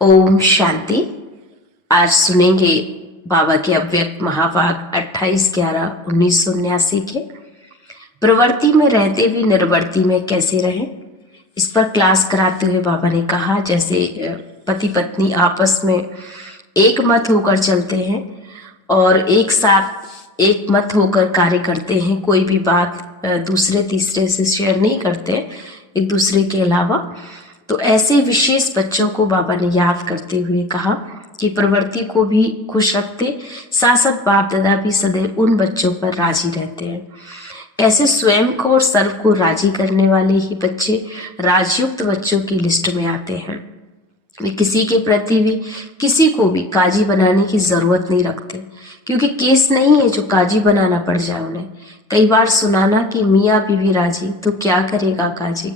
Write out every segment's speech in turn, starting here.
ओम शांति। आज सुनेंगे बाबा के अव्यक्त महावाक्य 28/11/1979 के प्रवृत्ति में रहते हुए निर्वृत्ति में कैसे रहें। इस पर क्लास कराते हुए बाबा ने कहा, जैसे पति पत्नी आपस में एक मत होकर चलते हैं और एक साथ एक मत होकर कार्य करते हैं, कोई भी बात दूसरे तीसरे से शेयर नहीं करते एक दूसरे के अलावा, तो ऐसे विशेष बच्चों को बाबा ने याद करते हुए कहा कि प्रवृत्ति को भी खुश रखते, साथ साथ बाप दादा भी सदैव उन बच्चों पर राजी रहते हैं। ऐसे स्वयं को और सर्व को राजी करने वाले ही बच्चे राजयुक्त बच्चों की लिस्ट में आते हैं। वे किसी के प्रति भी किसी को भी काजी बनाने की जरूरत नहीं रखते, क्योंकि केस नहीं है जो काजी बनाना पड़ जाए उन्हें। कई बार सुनाना कि मियाँ बीवी राजी तो क्या करेगा काजी।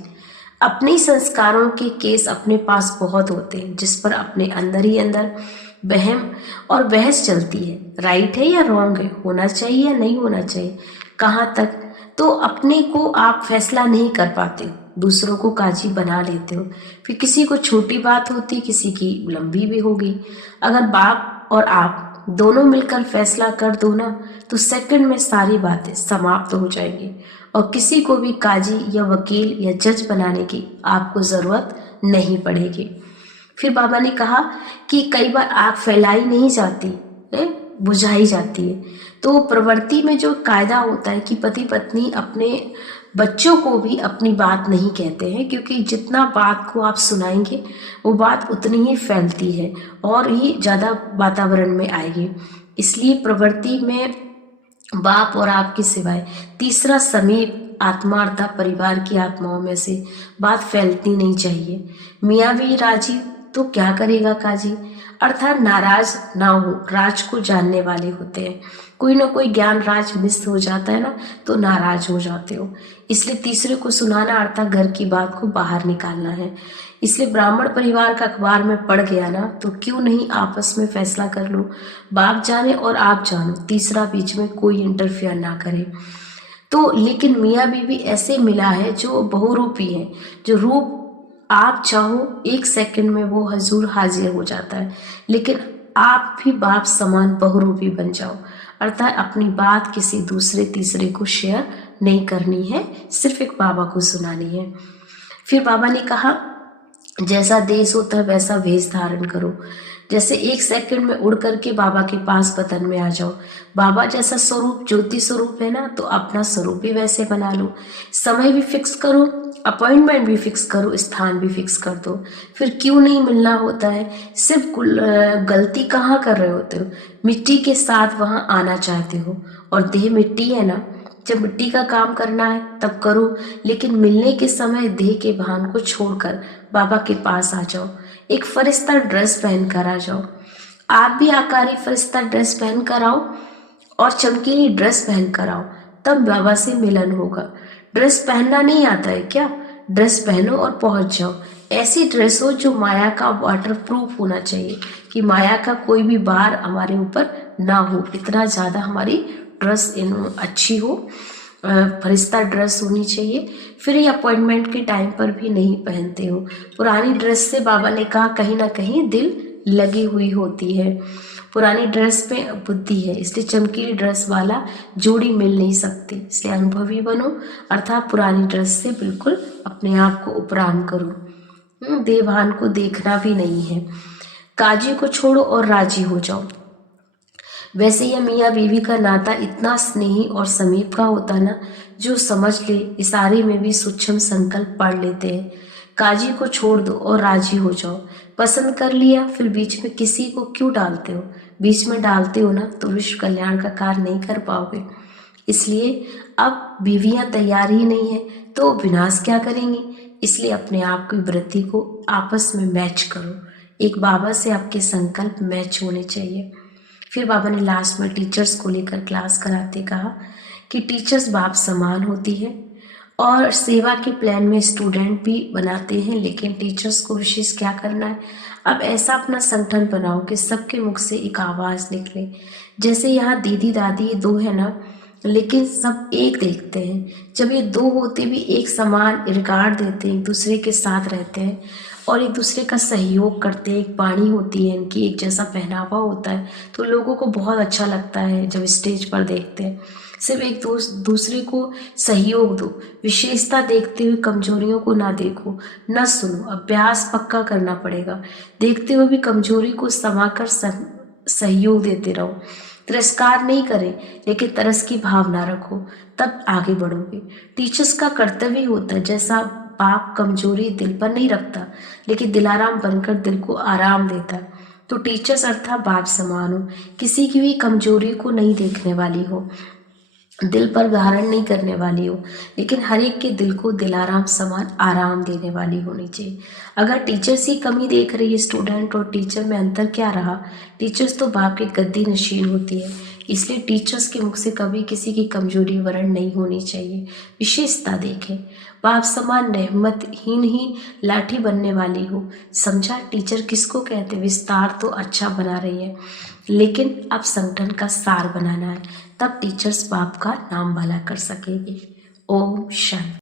अपने संस्कारों के केस अपने पास बहुत होते हैं, जिस पर अपने अंदर ही अंदर बहम और बहस चलती है, राइट है या रॉन्ग है, होना चाहिए या नहीं होना चाहिए, कहाँ तक। तो अपने को आप फैसला नहीं कर पाते हो, दूसरों को काजी बना लेते हो। फिर किसी को छोटी बात होती, किसी की लंबी भी होगी। अगर बाप और आप दोनों मिलकर फैसला कर दो ना, तो सेकंड में सारी बातें समाप्त हो जाएंगी और किसी को भी काजी या वकील या जज बनाने की आपको जरूरत नहीं पड़ेगी। फिर बाबा ने कहा कि कई बार आग फैलाई नहीं जाती है, बुझाई जाती है। तो प्रवृत्ति में जो कायदा होता है कि पति पत्नी अपने बच्चों को भी अपनी बात नहीं कहते हैं, क्योंकि जितना बात को आप सुनाएंगे वो बात उतनी ही फैलती है और ही ज़्यादा वातावरण में आएगी। इसलिए प्रवृत्ति में बाप और आपके सिवाय तीसरा समीप आत्मार्था परिवार की आत्माओं में से बात फैलती नहीं चाहिए। मियाँ भी राजी तो क्या करेगा काजी, अर्थात नाराज ना हो, राज को जानने वाले होते हैं। कोई ना कोई ज्ञान राज मिस हो जाता है ना, तो नाराज हो जाते हो। इसलिए तीसरे को सुनाना अर्थात घर की बात को बाहर निकालना है। इसलिए ब्राह्मण परिवार का अखबार में पड़ गया ना, तो क्यों नहीं आपस में फैसला कर लो, बाप जाने और आप जानो, तीसरा बीच में कोई इंटरफेयर ना करे। तो लेकिन मियाँ बीवी ऐसे मिला है जो बहुरूपी है, जो रूप आप चाहो एक सेकंड में वो हजूर हाजिर हो जाता है। लेकिन आप भी बाप समान बहुरूपी बन जाओ, अर्थात अपनी बात किसी दूसरे तीसरे को शेयर नहीं करनी है, सिर्फ एक बाबा को सुनानी है। फिर बाबा ने कहा, जैसा देश होता है वैसा वेश धारण करो। जैसे एक सेकंड में उड़ करके बाबा के पास वतन में आ जाओ। बाबा जैसा स्वरूप ज्योति स्वरूप है ना, तो अपना स्वरूप भी वैसे बना लो। समय भी फिक्स करो, अपॉइंटमेंट भी फिक्स करो, स्थान भी फिक्स कर दो। फिर क्यों नहीं मिलना होता है, सिर्फ गलती कहाँ कर रहे होते हो, मिट्टी के साथ वहां आना चाहते हो, और देह मिट्टी है ना, जब मिट्टी का काम करना है तब करो, लेकिन मिलने के समय देह के भान को छोड़कर बाबा के पास आ जाओ। एक फरिश्ता ड्रेस पहन कर आ जाओ। आप भी आकारी फरिश्ता ड्रेस पहन कर आओ और चमकीली ड्रेस पहन कर आओ, तब बाबा से मिलन होगा। ड्रेस पहनना नहीं आता है क्या, ड्रेस पहनो और पहुंच जाओ। ऐसी ड्रेस हो जो माया का वाटर प्रूफ होना चाहिए, कि माया का कोई भी बार हमारे ऊपर ना हो, इतना ज़्यादा हमारी ड्रेस अच्छी हो, फरिश्ता ड्रेस होनी चाहिए। फिर ये अपॉइंटमेंट के टाइम पर भी नहीं पहनते हो। पुरानी ड्रेस से बाबा ने कहा कहीं ना कहीं दिल लगी हुई होती है, पुरानी ड्रेस पे बुद्धि है, इसलिए चमकीली ड्रेस वाला जोड़ी मिल नहीं सकती। इसलिए अनुभवी बनो, अर्थात पुरानी ड्रेस से बिल्कुल अपने आप को उपराम करो। देवभान को देखना भी नहीं है। काजी को छोड़ो और राजी हो जाओ। वैसे यह मियाँ बीवी का नाता इतना स्नेही और समीप का होता ना, जो समझ ले इशारे में भी सूक्ष्म संकल्प पढ़ लेते हैं। काजी को छोड़ दो और राजी हो जाओ। पसंद कर लिया, फिर बीच में किसी को क्यों डालते हो, बीच में डालते हो ना तो विश्व कल्याण का कार्य नहीं कर पाओगे। इसलिए अब बीवियां तैयार ही नहीं है तो विनाश क्या करेंगी। इसलिए अपने आप की वृत्ति को आपस में मैच करो। एक बाबा से आपके संकल्प मैच होने चाहिए। फिर बाबा ने लास्ट में टीचर्स को लेकर क्लास कराते कहा कि टीचर्स बाप समान होती है और सेवा के प्लान में स्टूडेंट भी बनाते हैं, लेकिन टीचर्स को विशेष क्या करना है। अब ऐसा अपना संगठन बनाओ कि सबके मुख से एक आवाज़ निकले। जैसे यहाँ दीदी दादी दो है ना, लेकिन सब एक देखते हैं। जब ये दो होते भी एक समान रिगार्ड देते हैं, एक दूसरे के साथ रहते हैं, और एक दूसरे का सहयोग करते हैं, एक वाणी होती है इनकी, एक जैसा पहनावा होता है, तो लोगों को बहुत अच्छा लगता है जब स्टेज पर देखते हैं। सिर्फ एक दूसरे को सहयोग दो, विशेषता देखते हुए कमजोरियों को ना देखो, न सुनो, अभ्यास पक्का करना पड़ेगा। देखते हुए भी कमजोरी को समाकर सहयोग देते रहो। तिरस्कार नहीं करें, लेकिन तरस की भावना रखो, तब आगे बढ़ोगे। टीचर्स का कर्तव्य होता है, जैसा बाप कमजोरी दिल पर नहीं रखता, लेकिन दिलाराम बनकर दिल को आराम देता है, तो टीचर्स अर्थात बाप समान हो, किसी की भी कमजोरी को नहीं देखने वाली हो, दिल पर धारण नहीं करने वाली हो, लेकिन हर एक के दिल को दिलाराम समान आराम देने वाली होनी चाहिए। अगर टीचर्स की कमी देख रही है स्टूडेंट और टीचर में अंतर क्या रहा? टीचर्स तो बाप की गद्दी नशीन होती है, इसलिए टीचर्स के मुख से कभी किसी की कमजोरी वर्ण नहीं होनी चाहिए। विशेषता देखें, बाप समान रहमतहीन ही लाठी बनने वाली हो। समझा टीचर किसको कहते? विस्तार तो अच्छा बना रही है, लेकिन अब संगठन का सार बनाना है, तब टीचर्स बाप का नाम भला कर सकेगी। ओम शांति।